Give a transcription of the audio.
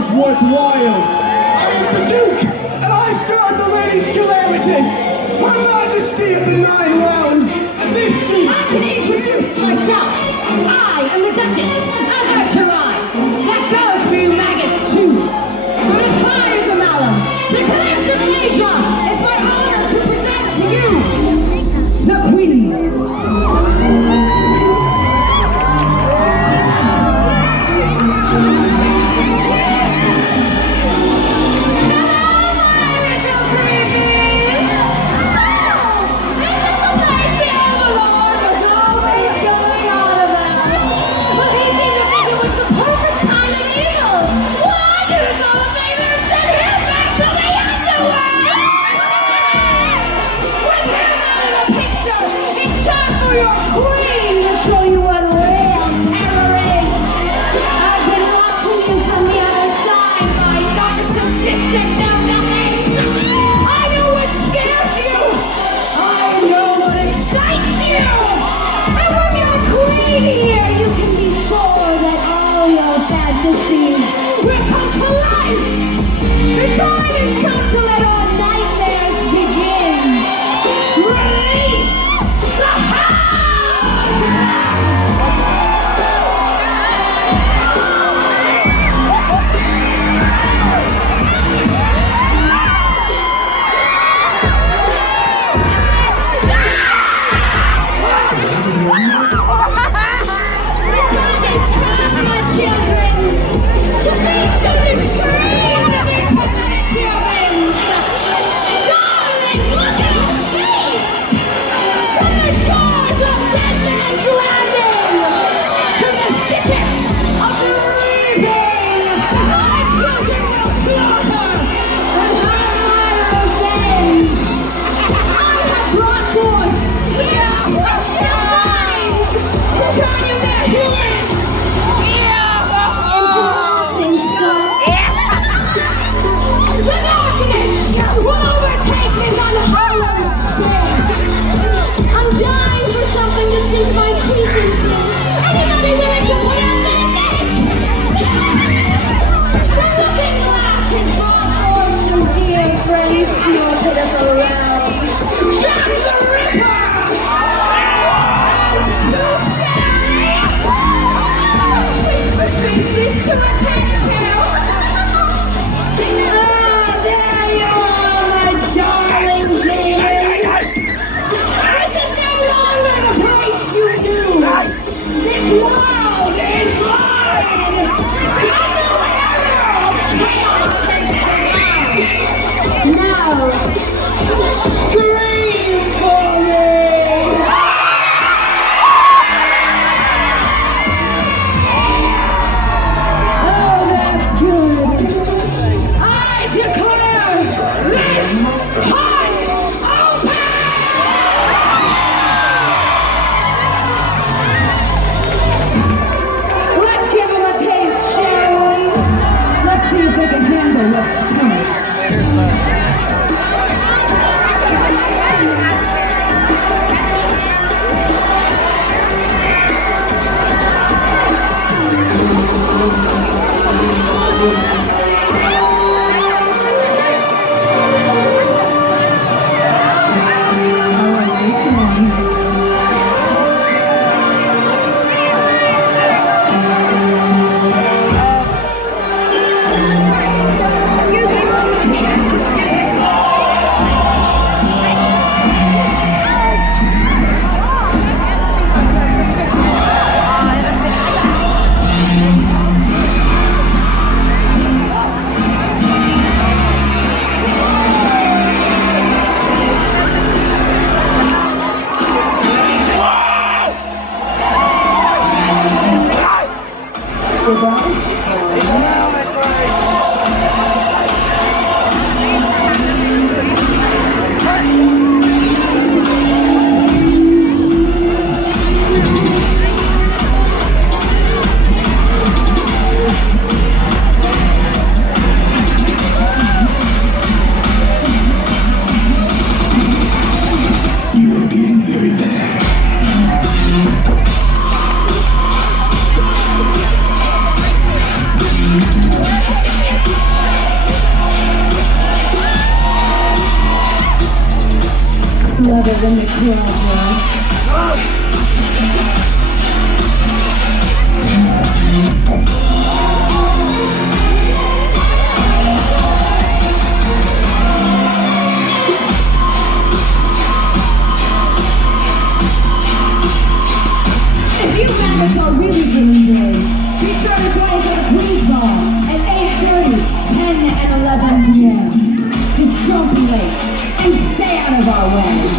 life worthwhile. I am the Duke, and I serve the Lady Scarawitis, Her Majesty of the Nine Realms. This is... I can introduce myself. I am the Duchess of Archerai. That goes for you maggots, too. For the fires of Malum, the collapse of Major, it's my honor to present to you the Queen. other than the crown. If you maggots are really feeling good, be sure to join us at Queen's Ball at 8:30, 10 and 11 p.m. Just don't be late and stay out of our way.